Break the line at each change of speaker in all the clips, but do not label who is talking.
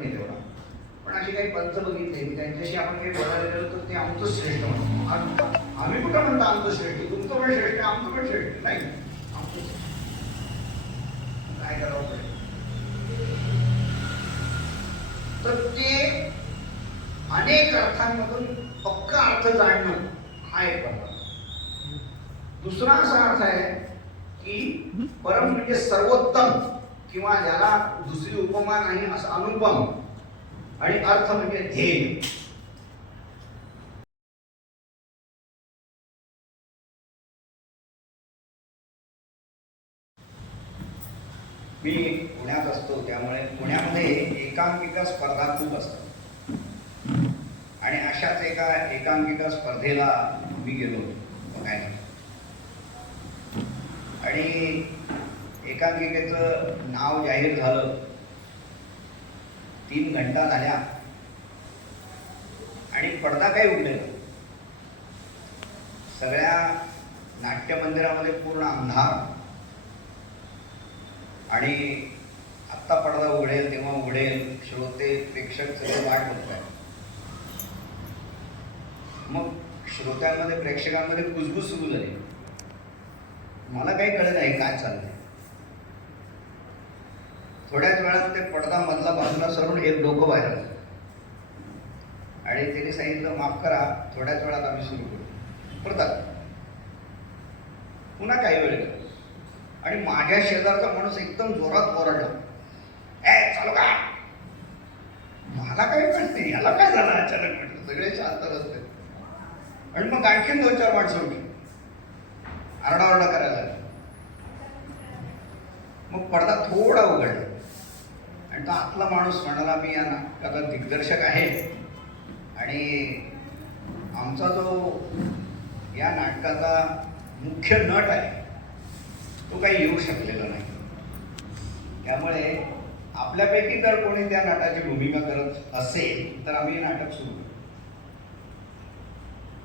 नाही तेवढा पण अशी काही पंच बघितले की त्यांच्याशी आपण काही बोलायला गेलो तर ते आमचं श्रेष्ठ म्हणतो आम्ही कुठं म्हणतो आमचं श्रेष्ठ? तुमचं पण श्रेष्ठ आमचं पण श्रेष्ठ. नाही. आमचं काय करावं पडेल तर ते अनेक अर्थांमधून पक्का अर्थ जाणणं हा एक प्रकार. दुसरा असा अर्थ आहे की परम म्हणजे सर्वोत्तम. किंवा ज्याला दुसरी उपमा नाही असं अनुपम. आणि अर्थ म्हणजे ध्येय. मी पुण्यात असतो त्यामुळे पुण्यामध्ये एकांकिका स्पर्धा खूप असतात आणि अशाच एका एकांकिका स्पर्धेला मी गेलो होतो बघायला. आणि एकांकिकेचं नाव जाहीर झालं. तीन घंटा झाल्या. आणि पडदा काही उठलेला? सगळ्या नाट्यमंदिरामध्ये पूर्ण अंधार. आणि आत्ता पडदा उघडेल तेव्हा उघडेल. श्रोते प्रेक्षक सगळे वाट बघत आहेत मग श्रोत्यांमध्ये प्रेक्षकांमध्ये कुजबूज सुरू झाली. मला काही कळत नाही काय चाललंय? वेळात ते पडदा मधला बाजूला सरून एक डोकं बाहेर आलं. आणि त्यांनी सांगितलं माफ करा थोड्याच वेळात आम्ही सुरू करू. परत पुन्हा काही वेळ आणि माझ्या शेजारचा माणूस एकदम जोरात ओरडला. ए चालू का? मला काही कळत नाही याला काय झालं अचानक? म्हटलं. सगळे शांत असते आणि मग आणखीन दोन चार माणसं उठली आरडाओरडा करायला मग पडदा थोडा उघडला. आणि तो आपला माणूस म्हणाला मी या नाटकाचा दिग्दर्शक आहे. आणि आमचा जो या नाटकाचा मुख्य नट आहे तो काही येऊ शकलेला नाही. त्यामुळे आपल्यापैकी जर कोणी त्या नाटाची भूमिका करत असेल तर आम्ही हे नाटक सुरू करू.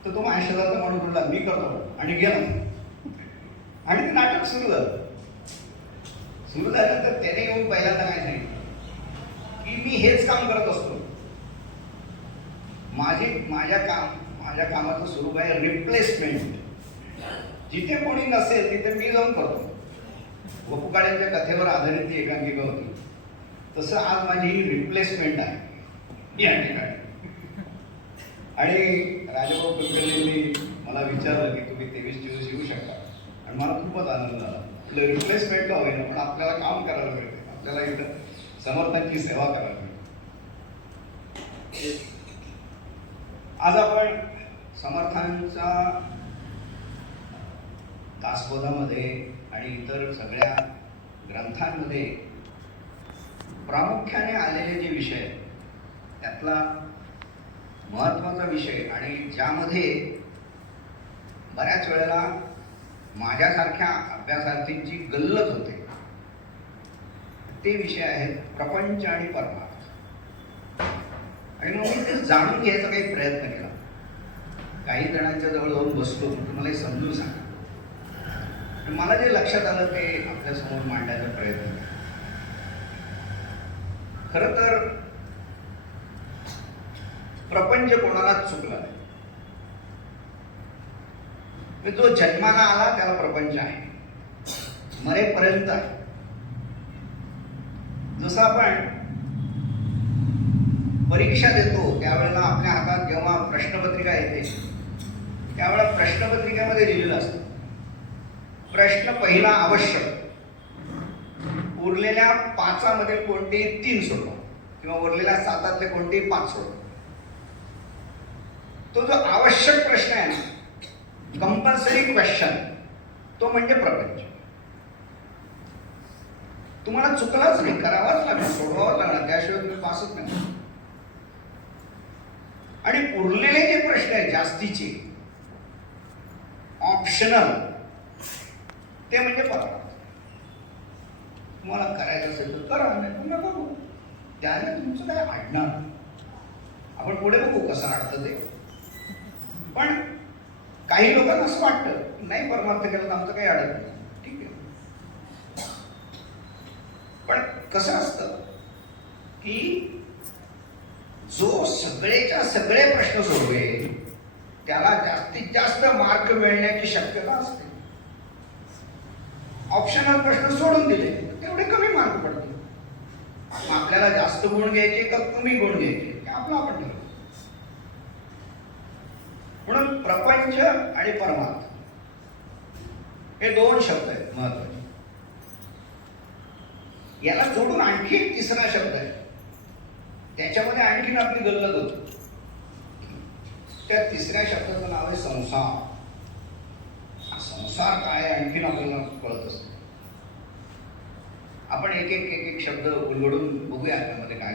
तर तो माझ्या शेजारचा माणूस म्हणला मी करतो. आणि गेला. आणि ते नाटक सुरू झालं. सुरू झाल्यानंतर त्याने येऊन पहिल्यांदा काय सांगितलं? की मी हेच काम करत असतो. माझी माझ्या काम माझ्या कामाचं स्वरूप आहे रिप्लेसमेंट जिथे कोणी नसेल तिथे मी जाऊन करतो. वपुकाळ्यांच्या कथेवर आधारित ती एकांकिका होती. तसं आज माझी ही रिप्लेसमेंट आहे. या ठिकाणी. आणि राजाभाऊ कुलकर्णींनी मला विचारलं की तुम्ही तेवीस दिवस येऊ शकता. आणि मला खूपच आनंद झाला. रिप्लेसमेंट का होईना पण आपल्याला काम करायला मिळते आपल्याला इथं समर्थांची सेवा करावी आज आपण समर्थांचा दासबोधामध्ये आणि इतर सगळ्या ग्रंथांमध्ये प्रामुख्याने आलेले जे विषय त्यातला महत्त्वाचा विषय आणि ज्यामध्ये बऱ्याच वेळेला माझ्यासारख्या अभ्यासार्थींची गल्लत होते. ते विषय आहेत प्रपंच आणि परमार्थ. आणि मग मी ते जाणून घ्यायचा काही प्रयत्न केला. काही जणांच्या जवळ जाऊन बसलो तुम्हाला हे समजून सांगा. मला जे लक्षात आलं ते आपल्यासमोर मांडण्याचा प्रयत्न केला. खर तर प्रपंच कोणालाच चुकला नाही. म्हणजे जो जन्माला आला त्याला प्रपंच आहे. मरेपर्यंत आहे. जसं आपण परीक्षा देतो त्यावेळेला आपल्या हातात जेव्हा प्रश्नपत्रिका येते त्यावेळेला प्रश्नपत्रिकेमध्ये लिहिलेलं असतं. प्रश्न पहिला आवश्यक. उरलेल्या पाचामध्ये कोणतेही तीन सोडवा किंवा उरलेल्या सातातले कोणतेही पाच सोडवा. तो जो आवश्यक प्रश्न आहे ना कंपल्सरी क्वेश्चन तो म्हणजे प्रपंच. तुम्हाला चुकलाच नाही करावाच लागणार सोडवावं लागणार त्याशिवाय तुम्ही पासच नाही. आणि उरलेले जे प्रश्न आहेत जास्तीचे ऑप्शनल ते म्हणजे बघा. तुम्हाला करायचं असेल तर करा नाही तुम्ही बघू त्याने तुमचं काय अडणार आपण पुढे बघू कसं अडतं ते. पण काही लोकांना असं वाटतं नाही परमार्थ केलं तर आमचं काही अडत नाही ठीक आहे पण कसं असतं? की जो सगळेच्या सगळे प्रश्न सोडवेल त्याला जास्तीत जास्त मार्क मिळण्याची शक्यता असते. ऑप्शनल प्रश्न सोडून दिले तेवढे कमी मार्क पडतील. आपल्याला जास्त गुण घ्यायचे का कमी गुण घ्यायचे हे आपलं आपण ठरवू. म्हणून प्रपंच आणि परमार्थ हे दोन शब्द आहेत महत्त्वाचे याला जोडून आणखी एक तिसरा शब्द आहे. त्याच्यामध्ये आणखीन आपली गल्लत होती त्या तिसऱ्या शब्दाचं नाव आहे संसार. हा संसार काय आणखीन आपल्याला कळत असतो. आपण एक एक एक एक शब्द उलगडून बघूया त्यामध्ये काय